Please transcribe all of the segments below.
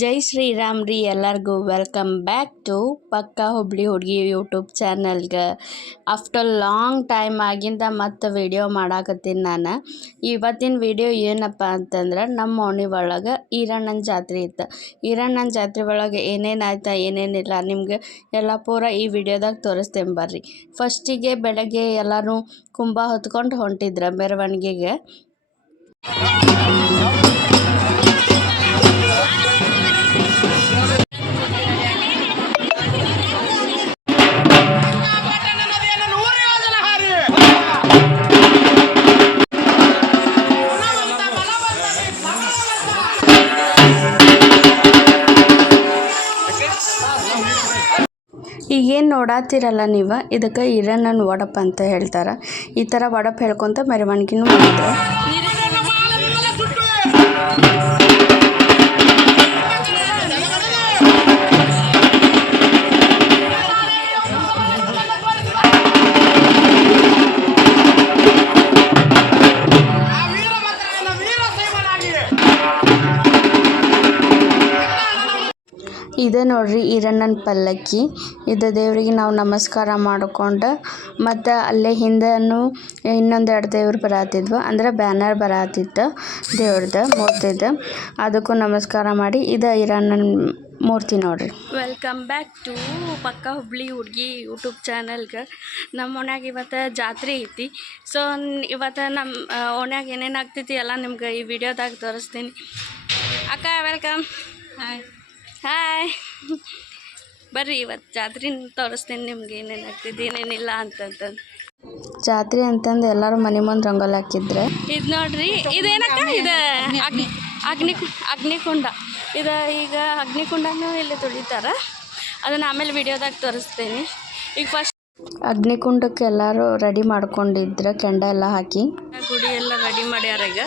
ಜೈ ಶ್ರೀರಾಮ್ ರೀ ಎಲ್ಲರಿಗೂ welcome back to ಪಕ್ಕಾ ಹುಬ್ಳಿ ಹುಡುಗಿ ಯೂಟ್ಯೂಬ್ ಚಾನಲ್ಗೆ. ಆಫ್ಟರ್ ಲಾಂಗ್ ಟೈಮ್ ಆಗಿಂದ ಮತ್ತೆ ವಿಡಿಯೋ ಮಾಡಾಕತ್ತೀನಿ ನಾನು. ಇವತ್ತಿನ ವಿಡಿಯೋ ಏನಪ್ಪ ಅಂತಂದ್ರೆ ನಮ್ಮ ಓಣಿ ಒಳಗೆ ಈರಣ್ಣನ ಜಾತ್ರೆ ಇತ್ತು. ಈರಣ್ಣನ ಜಾತ್ರೆ ಒಳಗೆ ಏನೇನು ಆಯ್ತಾ ಏನೇನಿಲ್ಲ ನಿಮಗೆ ಎಲ್ಲ ಪೂರ ಈ ವಿಡಿಯೋದಾಗ ತೋರಿಸ್ತೇನೆ ಬರ್ರಿ. ಫಸ್ಟಿಗೆ ಬೆಳಗ್ಗೆ ಎಲ್ಲರೂ ಕುಂಭ ಹೊತ್ಕೊಂಡು ಹೊಂಟಿದ್ರು ಮೆರವಣಿಗೆಗೆ. ಈಗೇನು ನೋಡಾತಿರಲ್ಲ ನೀವು, ಇದಕ್ಕೆ ಈರಣ್ಣನ ಒಡಪ್ ಅಂತ ಹೇಳ್ತಾರೆ. ಈ ಥರ ಒಡಪ್ ಹೇಳ್ಕೊತ ಮೆರವಣಿಗೆನೂ ಮಾಡಿದ್ರು. ಇದೇ ನೋಡ್ರಿ ಈರಣ್ಣನ ಪಲ್ಲಕ್ಕಿ. ಇದು ದೇವರಿಗೆ ನಾವು ನಮಸ್ಕಾರ ಮಾಡಿಕೊಂಡು ಮತ್ತು ಅಲ್ಲೇ ಹಿಂದೆನೂ ಇನ್ನೊಂದೆರಡು ದೇವ್ರು ಬರತ್ತಿದ್ವು, ಅಂದರೆ ಬ್ಯಾನರ್ ಬರತ್ತಿತ್ತು ದೇವ್ರದ್ದು ಮೂರ್ತಿದ್ದು. ಅದಕ್ಕೂ ನಮಸ್ಕಾರ ಮಾಡಿ ಇದು ಈರಣ್ಣನ ಮೂರ್ತಿ ನೋಡ್ರಿ. ವೆಲ್ಕಮ್ ಬ್ಯಾಕ್ ಟು ಪಕ್ಕಾ ಹುಬ್ಳಿ ಹುಡುಗಿ ಯೂಟ್ಯೂಬ್ ಚಾನಲ್ಗೆ. ನಮ್ಮ ಓಣ್ಯಾಗ ಇವತ್ತು ಜಾತ್ರೆ ಐತಿ. ಸೊ ಇವತ್ತು ನಮ್ಮ ಓಣ್ಯಾಗ ಏನೇನು ಆಗ್ತೈತಿ ಎಲ್ಲ ನಿಮ್ಗೆ ಈ ವಿಡಿಯೋದಾಗ ತೋರಿಸ್ತೀನಿ. ಅಕ್ಕ ವೆಲ್ಕಮ್. ಹಾಯ್ ಬರ್ರಿ, ಇವತ್ತು ಜಾತ್ರೆ ತೋರಿಸ್ತೀನಿ ನಿಮ್ಗೆ ಏನೇನು ಆಗ್ತಿದ್ದು ಏನೇನಿಲ್ಲ ಅಂತಂತಂದು. ಜಾತ್ರೆ ಅಂತಂದು ಎಲ್ಲರೂ ಮನೆ ಮುಂದೆ ರಂಗೋಲಿ ಹಾಕಿದ್ರೆ. ಇದು ನೋಡ್ರಿ, ಇದೇನಕ್ಕ ಇದು ಅಗ್ನಿಕುಂಡ. ಇದು ಈಗ ಅಗ್ನಿಕುಂಡನೂ ಇಲ್ಲಿ ತುಳಿತಾರೆ, ಅದನ್ನು ಆಮೇಲೆ ವಿಡಿಯೋದಾಗ ತೋರಿಸ್ತೀನಿ. ಈಗ ಫಸ್ಟ್ ಅಗ್ನಿಕುಂಡಕ್ಕೆ ಎಲ್ಲರೂ ರೆಡಿ ಮಾಡ್ಕೊಂಡಿದ್ರೆ ಕೆಂಡ ಎಲ್ಲ ಹಾಕಿ ಗುಡಿ ಎಲ್ಲ ರೆಡಿ ಮಾಡ್ಯಾರ. ಈಗ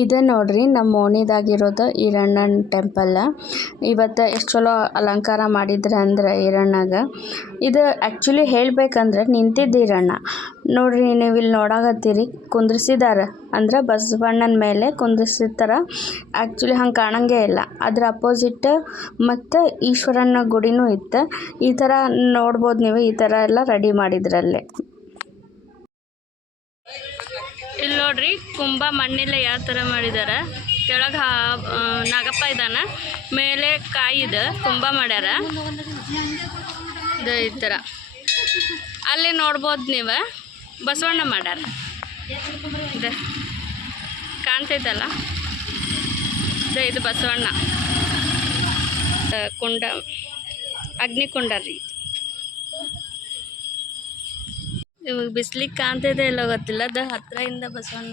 ಇದು ನೋಡ್ರಿ ನಮ್ಮ ಓಣಿದಾಗಿರೋದು ಈರಣ್ಣನ ಟೆಂಪಲ್. ಇವತ್ತು ಎಷ್ಟು ಚಲೋ ಅಲಂಕಾರ ಮಾಡಿದ್ರೆ ಅಂದ್ರೆ ಈರಣ್ಣಗೆ. ಇದು ಆ್ಯಕ್ಚುಲಿ ಹೇಳ್ಬೇಕಂದ್ರೆ ನಿಂತಿದ್ದು ಈರಣ್ಣ ನೋಡ್ರಿ, ನೀವು ಇಲ್ಲಿ ನೋಡಾಕತ್ತೀರಿ ಕುಂದ್ರಿಸಿದಾರೆ, ಅಂದ್ರೆ ಬಸವಣ್ಣನ ಮೇಲೆ ಕುಂದ್ರಿಸಿರ್ತಾರ. ಆ್ಯಕ್ಚುಲಿ ಹಂಗೆ ಕಾಣಂಗೇ ಇಲ್ಲ. ಅದ್ರ ಅಪೋಸಿಟ್ ಮತ್ತು ಈಶ್ವರನ ಗುಡಿನೂ ಇತ್ತು. ಈ ಥರ ನೋಡ್ಬೋದು ನೀವು, ಈ ಥರ ಎಲ್ಲ ರೆಡಿ ಮಾಡಿದ್ರಲ್ಲೇ. ಇಲ್ಲಿ ನೋಡ್ರಿ ಕುಂಭ ಮಣ್ಣಿಲ್ಲ ಯಾವ ಥರ ಮಾಡಿದಾರ. ಕೆಳಗೆ ನಾಗಪ್ಪ ಇದ್ದಾನ, ಮೇಲೆ ಕಾಯಿದ ಕುಂಭ ಮಾಡ್ಯಾರ. ಇದು ಈ ಥರ ಅಲ್ಲಿ ನೋಡ್ಬೋದು ನೀವು, ಬಸವಣ್ಣ ಮಾಡ್ಯಾರ. ಇದು ಕಾಣ್ತೈತಲ್ಲ, ಇದು ಬಸವಣ್ಣ ಕುಂಡ, ಅಗ್ನಿಕುಂಡ ರೀ. ಇವಾಗ ಬಿಸ್ಲಿಕ್ಕೆ ಕಾಣ್ತಿದೆ ಇಲ್ಲ ಗೊತ್ತಿಲ್ಲ, ಅದು ಹತ್ತಿರದಿಂದ ಬಸವಣ್ಣ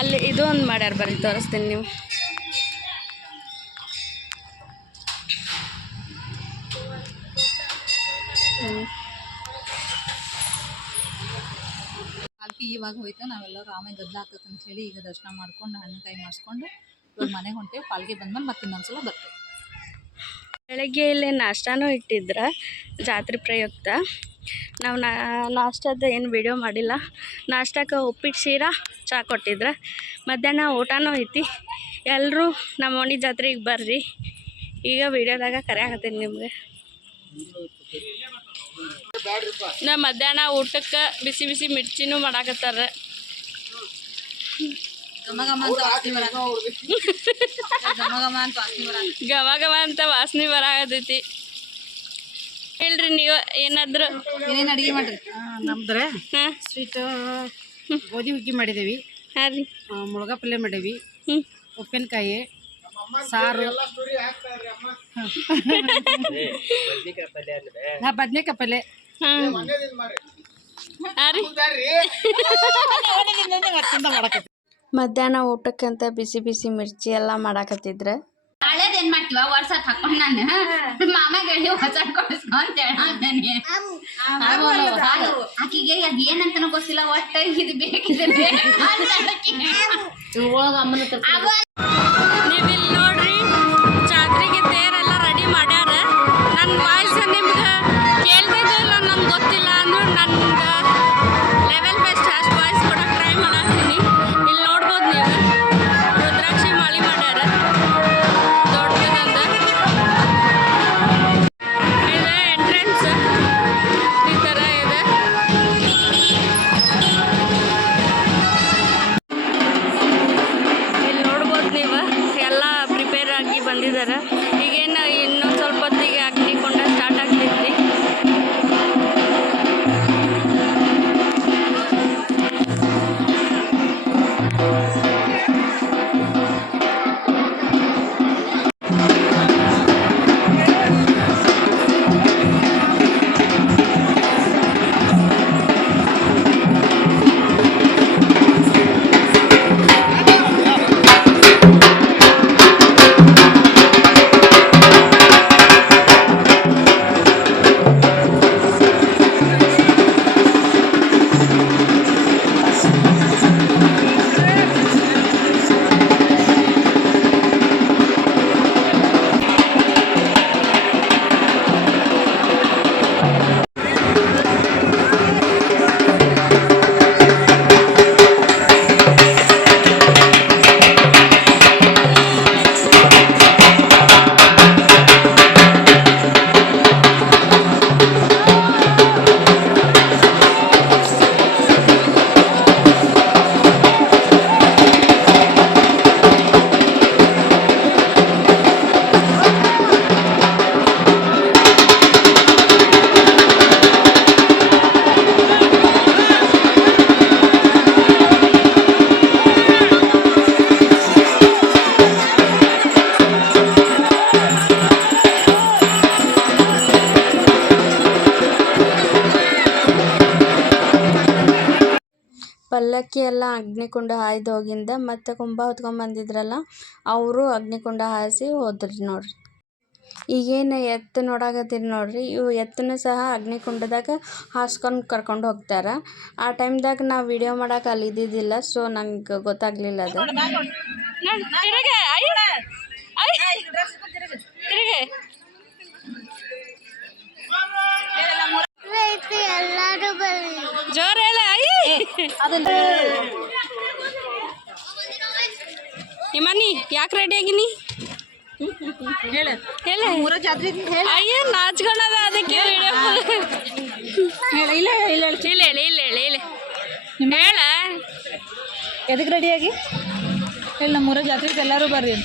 ಅಲ್ಲಿ ಇದು ಒಂದು ಮಾಡ್ಯಾರ. ಬರ್ರಿ ತೋರಿಸ್ತೀನಿ ನೀವು. ಪಾಲ್ಕಿ ಇವಾಗ ಹೋಯ್ತು, ನಾವೆಲ್ಲರೂ ಆಮೇಲೆ ಗದ್ದಲ ಆಗ್ತದೆ ಅಂತ ಹೇಳಿ ಈಗ ದರ್ಶನ ಮಾಡ್ಕೊಂಡು ಹಣ್ಣು ಕಾಯಿ ಮಾಡಿಸ್ಕೊಂಡು ಇವಾಗ ಮನೆಗೆ ಹೊಂಟೇವೆ. ಪಾಲ್ಕಿ ಬಂದ್ಮೇಲೆ ಮತ್ತೆ ಇನ್ನೊಂದ್ಸಲ ಬರ್ತೇವೆ. ಬೆಳಗ್ಗೆ ಇಲ್ಲಿ ನಾಷ್ಟಾನೂ ಇಟ್ಟಿದ್ರೆ ಜಾತ್ರೆ ಪ್ರಯುಕ್ತ. ನಾವು ನಾಷ್ಟದ ಏನು ವಿಡಿಯೋ ಮಾಡಿಲ್ಲ. ನಾಷ್ಟಕ್ಕೆ ಉಪ್ಪಿಟ್ಟು ಶೀರಾ ಚಹಾ ಕೊಟ್ಟಿದ್ರೆ. ಮಧ್ಯಾಹ್ನ ಊಟನೂ ಐತಿ. ಎಲ್ಲರೂ ನಮ್ಮ ಓಣಿ ಜಾತ್ರೆಗೆ ಬರ್ರಿ. ಈಗ ವಿಡಿಯೋದಾಗ ಕರೆಯಾಕತ್ತೀನಿ ನಿಮ್ಗೆ. ನಾ ಮಧ್ಯಾಹ್ನ ಊಟಕ್ಕೆ ಬಿಸಿ ಬಿಸಿ ಮಿರ್ಚಿನೂ ಮಾಡಾಕತ್ತಾರ. ಘಮ ಘಮ ಅಂತ ವಾಸನೆ ಬರಾಕತೈತಿ. ಹೇಳ್ರಿ ನೀವು ಏನಾದ್ರು ಏನೇನು ಅಡುಗೆ ಮಾಡ್ರಿ? ನಮ್ದ್ರೆ ಸ್ವೀಟ್ ಗೋಧಿ ಹುಗ್ಗಿ ಮಾಡಿದೇವಿ. ಹಾಂ ರೀ, ಮುಳುಗ ಪಲ್ಯ ಮಾಡೇವಿ, ಉಪ್ಪಿನಕಾಯಿ ಸಾರು, ಬದ್ನೆಕಾಯಿ ಪಲ್ಯ. ಹಾಂ ರೀ. ಮಧ್ಯಾಹ್ನ ಊಟಕ್ಕಂತ ಬಿಸಿ ಬಿಸಿ ಮಿರ್ಚಿ ಎಲ್ಲ ಮಾಡಾಕತ್ತಿದ್ರೆ. ಹಳೇದೇನ್ ಮಾಡ್ತೀವ ವರ್ಷಕ್ಕೆ ಹಾಕೊಂಡು ನಾನು ಮಾಮಾಗಳಿ ಹೊಸ ಕೊಡಿಸ್ಕೊಂತ ಹೇಳ್ತಾನೆ. ಆಕಿಗೆ ಅದು ಏನಂತನೂ ಗೊತ್ತಿಲ್ಲ, ಒಟ್ಟ ಇದು ಬೇಕಿದೆ. ನೀವು ಇಲ್ಲಿ ನೋಡ್ರಿ, ಜಾತ್ರೆಗೆ ತೇರೆಲ್ಲ ರೆಡಿ ಮಾಡ್ಯಾರ. ನನ್ನ ವಾಯ್ಸ್ ನಿಮ್ಗೆ ಕೇಳ್ತಿದ್ದಿಲ್ಲ, ನಮ್ಗೆ ಗೊತ್ತಿಲ್ಲ ಅಂದ್ರೆ ನನ್ನ ಲೆವೆಲ್ ಬೆಸ್ಟ್ ಪಲ್ಲಕ್ಕಿ ಎಲ್ಲ ಅಗ್ನಿಕುಂಡ ಹಾಯ್ದು ಹೋಗಿಂದ ಮತ್ತು ಕುಂಭ ಹೊತ್ಕೊಂಬಂದಿದ್ರಲ್ಲ ಅವರು ಅಗ್ನಿಕುಂಡ ಹಾಯಿಸಿ ಹೋದ್ರಿ ನೋಡ್ರಿ. ಈಗೇನು ಎತ್ತು ನೋಡಾಕತ್ತೀರಿ ನೋಡ್ರಿ, ಇವು ಎತ್ತನ್ನು ಸಹ ಅಗ್ನಿಕುಂಡದಾಗ ಹಾಸ್ಕೊಂಡು ಕರ್ಕೊಂಡು ಹೋಗ್ತಾರೆ. ಆ ಟೈಮ್ದಾಗ ನಾವು ವಿಡಿಯೋ ಮಾಡೋಕೆ ಅಲ್ಲಿ ಇದ್ದಿದ್ದಿಲ್ಲ, ಸೊ ನಂಗೆ ಗೊತ್ತಾಗಲಿಲ್ಲ ಅದು. ಜೋರ್ ಹೇಳ ಹಿಮಾನಿ, ಯಾಕೆ ರೆಡಿ ಆಗಿನಿ ಹೇಳ. ಅಯ್ಯ ನಾಚ್ಕೊಂಡದ ಅದಕ್ಕೆ ವಿಡಿಯೋ ಇಲ್ಲ ಹೇಳ. ಎದಕ್ಕೆ ರೆಡಿಯಾಗಿ ಹೇಳಿ. ನಮ್ಮೂರ ಜಾತ್ರೆಗೆ ಎಲ್ಲರೂ ಬರ್ರಿ.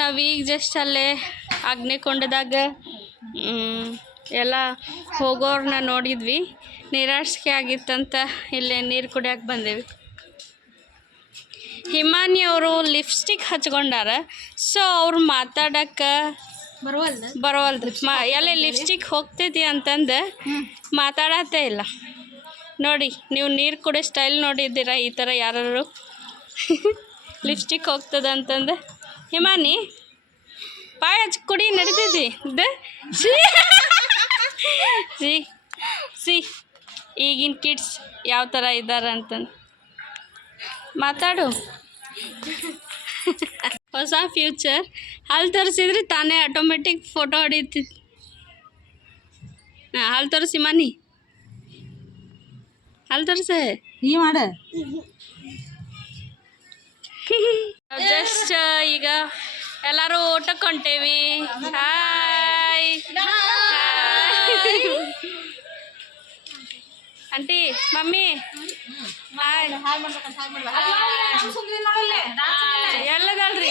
ನಾವೀಗ ಜಸ್ಟ್ ಅಲ್ಲೇ ಅಗ್ನಿಕೊಂಡದಾಗ ಎಲ್ಲ ಹೋಗೋರನ್ನ ನೋಡಿದ್ವಿ. ನಿರಾಶೆ ಆಗಿತ್ತಂತ ಇಲ್ಲೇ ನೀರು ಕುಡಿಯೋಕೆ ಬಂದೇವಿ. ಹಿಮಾನಿ ಅವರು ಲಿಪ್ಸ್ಟಿಕ್ ಹಚ್ಕೊಂಡಾರ, ಸೊ ಅವ್ರು ಮಾತಾಡಕ್ಕೆ ಬರೋವಲ್ದು. ಎಲ್ಲ ಲಿಪ್ಸ್ಟಿಕ್ ಹೋಗ್ತೈತಿ ಅಂತಂದು ಮಾತಾಡತ್ತೇ ಇಲ್ಲ. ನೋಡಿ, ನೀವು ನೀರು ಕುಡಿಯೋ ಸ್ಟೈಲ್ ನೋಡಿದ್ದೀರಾ ಈ ಥರ ಯಾರು ಲಿಪ್ಸ್ಟಿಕ್ ಹೋಗ್ತದೆ ಅಂತಂದು. ಹಿಮಾನಿ ಬಾಯ್ ಹಚ್ಚಿ ಕುಡಿ, ನಡೀತೈತಿ ಇದು. ಸಿ ಈಗಿನ ಕಿಡ್ಸ್ ಯಾವ ಥರ ಇದ್ದಾರೆ ಅಂತಂದು ಮಾತಾಡು. ಹೊಸ ಫ್ಯೂಚರ್ ಹಾಲು ತರಿಸಿದ್ರೆ ತಾನೇ ಆಟೋಮೆಟಿಕ್ ಫೋಟೋ ಹೊಡಿತಿತ್ತು. ಹಾಲು ತೋರಿಸಿ ಮನಿ, ಹಾಲು ತೋರಿಸೆ ಈ ಮಾಡ. ಜಸ್ಟ್ ಈಗ ಎಲ್ಲರೂ ಊಟಕ್ಕೆ ಹೊಂಟೇವಿ. ಹಾಯ್ ಆಂಟಿ, ಮಮ್ಮಿ ಎಲ್ಲದಲ್ರಿ.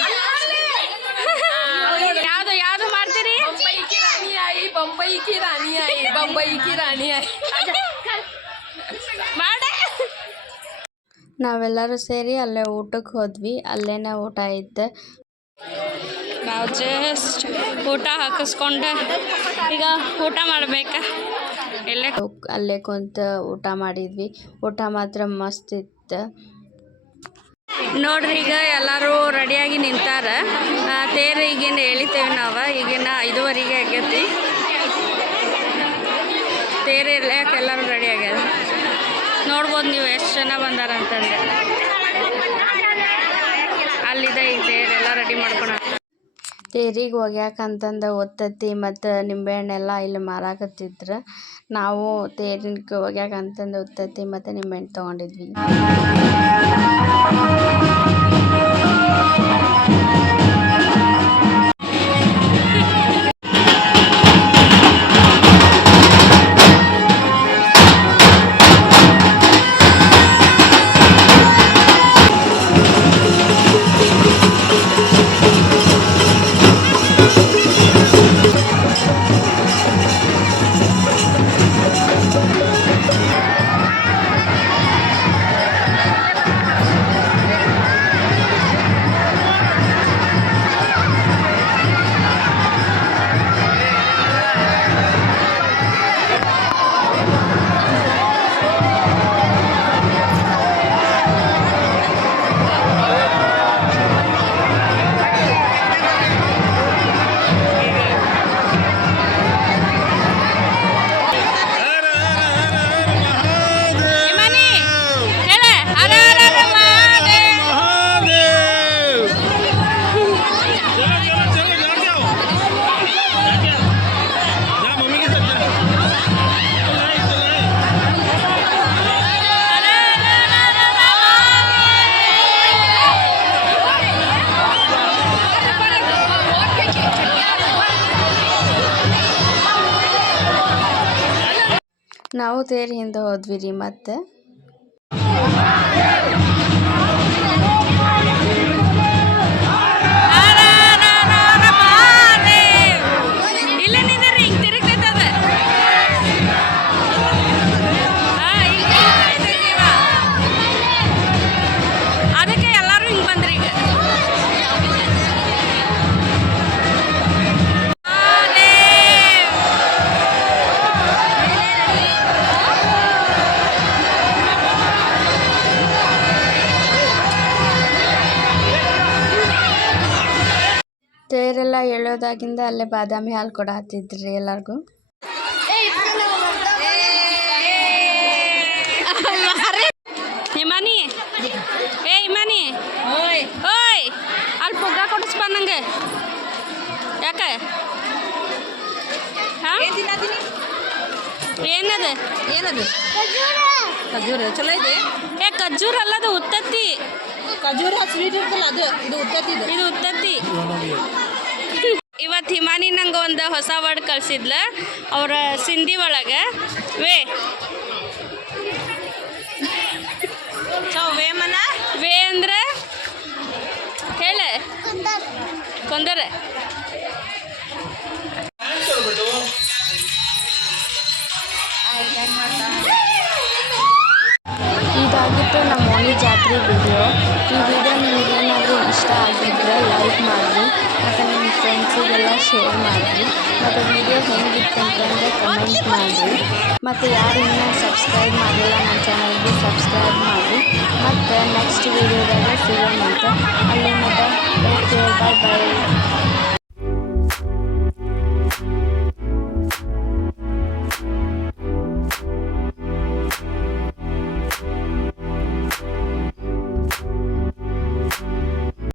ಯಾವುದು ಮಾಡ್ತೀರಿ? बम्बई की रानी आई ಮಾಡ. ನಾವೆಲ್ಲರೂ ಸೇರಿ ಅಲ್ಲೇ ಊಟಕ್ಕೆ ಹೋದ್ವಿ. ಅಲ್ಲೇನೇ ಊಟ ಇತ್ತು. ನಾವು ಜಸ್ಟ್ ಊಟ ಹಾಕಿಸ್ಕೊಂಡು ಈಗ ಊಟ ಮಾಡ್ಬೇಕಾ ಅಲ್ಲೇ ಕುಂತು ಊಟ ಮಾಡಿದ್ವಿ. ಊಟ ಮಾತ್ರ ಮಸ್ತ್ ಇತ್ತು ನೋಡ್ರಿ. ಈಗ ಎಲ್ಲರೂ ರೆಡಿಯಾಗಿ ನಿಂತಾರ. ತೇರು ಈಗೇನು ಎಳಿತೇವೆ ನಾವು. ಈಗಿನ 5:30 ಆಗೈತಿ. ತೇರು ಎಳ್ಯಾಕೆ ಎಲ್ಲರೂ ರೆಡಿ ಆಗ್ಯಾರ. ನೋಡ್ಬೋದು ನೀವು ಎಷ್ಟು ಜನ ಬಂದಾರ ಅಂತಂದ್ರೆ. ಅಲ್ಲಿದೆ ಈ ತೇರು ಎಲ್ಲ ರೆಡಿ ಮಾಡ್ಕೊಳ. ತೇರಿಗೆ ಒಗ್ಯಾಕಂತಂದು ಒತ್ತತ್ತಿ ಮತ್ತು ನಿಂಬೆಹಣ್ಣೆಲ್ಲ ಇಲ್ಲಿ ಮಾರಾಕತ್ತಿದ್ರು. ನಾವು ತೇರಿಗೆ ಒಗ್ಯಾಕಂತಂದು ಒತ್ತತ್ತಿ ಮತ್ತು ನಿಂಬೆಹಣ್ಣು ತೊಗೊಂಡಿದ್ವಿ. ನಾವು ತೇರು ಹಿಂದೆ ಹೋದ್ವಿ ರೀ. ಮತ್ತು ಹೇಳೋದಾಗಿಂದ ಅಲ್ಲೇ ಬಾದಾಮಿ ಹಾಲು ಕೊಡ ಹತ್ತಿದ್ರಿ ಎಲ್ಲರಿಗೂ. ಹಿಮಾನಿ ಹಿಮಾನಿ ಓಯ್ ಅಲ್ಲಿ ಪುಗ್ಗ ಕೊಡಿಸ್ಬ ನಂಗೆ. ಯಾಕೆ ಹಾಂ ಏನದು ಖಜೂರ ಚಲೋ ಇದೆ. ಖಜೂರ ಅಲ್ಲದು ಉತ್ತತ್ತಿ. ಖಜೂರ ಸ್ವೀಟ್ ಇರ್ತಲ್ಲ ಅದು, ಇದು ಉತ್ತತ್ತಿ. ಇದು ಉತ್ತತ್ತಿ. ಇವತ್ತು ಹಿಮಾನಿ ನಂಗೆ ಒಂದು ಹೊಸ ವರ್ಡ್ ಕಳ್ಸಿದ್ಲ ಅವ್ರ ಸಿಂಧಿ ಒಳಗೆ. ವೇ ಅಂದ್ರೆ ಹೇಳ ಕೊಂದರ. ಇದಾಗಿತ್ತು ನಮ್ಮ ಓಣಿ ಜಾತ್ರೆ ವಿಡಿಯೋ. ಈ ವಿಡಿಯೋ ನಿಮಗೆ ಏನಾದರೂ ಇಷ್ಟ ಆಗಿದ್ದರೆ ಲೈಕ್ ಮಾಡಿರಿ ಮತ್ತು ನಿಮ್ಮ ಫ್ರೆಂಡ್ಸಿಗೆಲ್ಲ ಶೇರ್ ಮಾಡಿರಿ ಮತ್ತು ವಿಡಿಯೋ ಹೆಂಗಿತ್ತು ಅಂತಂದರೆ ಕಮೆಂಟ್ ಮಾಡಿರಿ. ಮತ್ತು ಯಾರು ಇನ್ನೂ ಸಬ್ಸ್ಕ್ರೈಬ್ ಮಾಡಿಲ್ಲ ನನ್ನ ಚಾನಲ್ಗೆ ಸಬ್ಸ್ಕ್ರೈಬ್ ಮಾಡಿ. ಮತ್ತು ನೆಕ್ಸ್ಟ್ ವಿಡಿಯೋದಾಗ ಸಿಗೋಣ. ಅಲ್ಲಿ ಮತ್ತು ಓಕೆ, ಬಾಯ್ ಬಾಯ್.